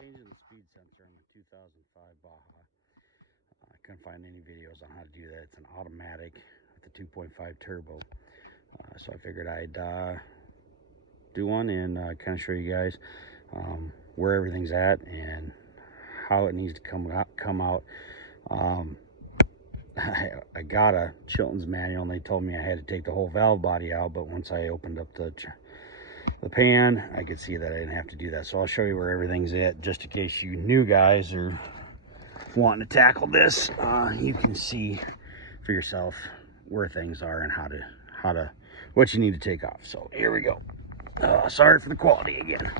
changing the speed sensor on the 2005 Baja. I couldn't find any videos on how to do that. It's an automatic with the 2.5 turbo. So I figured I'd do one and kind of show you guys where everything's at and how it needs to come out. I got a Chilton's manual and they told me I had to take the whole valve body out, but once I opened up the pan, I could see that I didn't have to do that. So I'll show you where everything's at, just in case you new guys are wanting to tackle this. You can see for yourself where things are and what you need to take off. So here we go. Sorry for the quality again.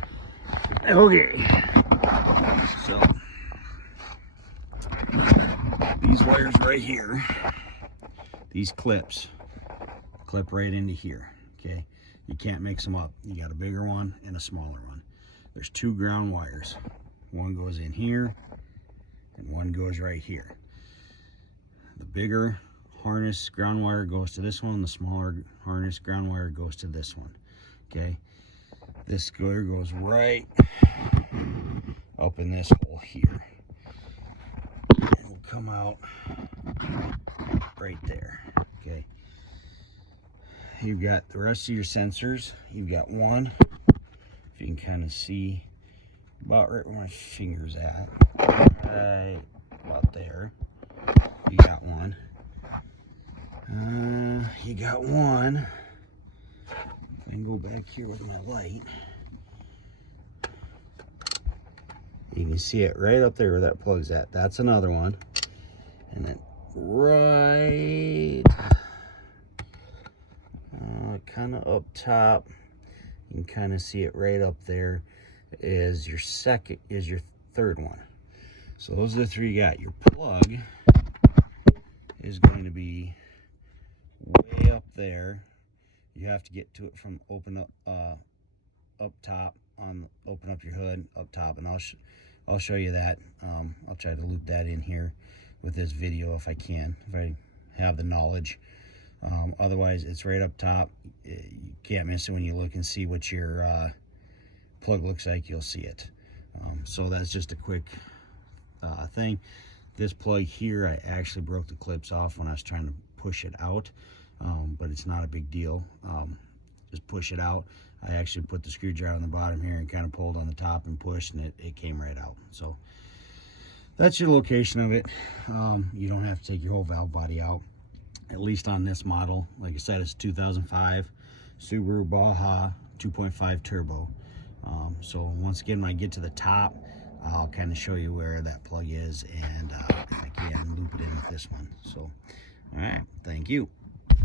Okay, so these wires right here, these clips clip right into here. Okay, you can't mix them up. You got a bigger one and a smaller one. There's two ground wires. One goes in here and one goes right here. The bigger harness ground wire goes to this one, the smaller harness ground wire goes to this one. Okay, this gear goes right up in this hole here. It will come out right there. Okay, you've got the rest of your sensors. You've got one, if you can kind of see about right where my finger's at, right about there. You got one. You got one. I can go back here with my light. You can see it right up there where that plug's at. That's another one. And then right kind of up top, you can kind of see it right up there is your third one. So those are the three you got. Your plug is going to be way up there. You have to get to it from open up top on open up your hood up top, and I'll show you that. I'll try to loop that in here with this video if I can, if I have the knowledge. Otherwise, it's right up top. You can't miss it. When you look and see what your plug looks like, you'll see it. So that's just a quick thing. This plug here, I actually broke the clips off when I was trying to push it out, but it's not a big deal. Just push it out. I actually put the screwdriver on the bottom here and kind of pulled on the top and pushed, and it came right out. So that's your location of it. You don't have to take your whole valve body out, at least on this model. Like I said, it's 2005 Subaru Baja 2.5 turbo. So once again, when I get to the top, I'll kind of show you where that plug is, and if I can, loop it in with this one. So all right, thank you.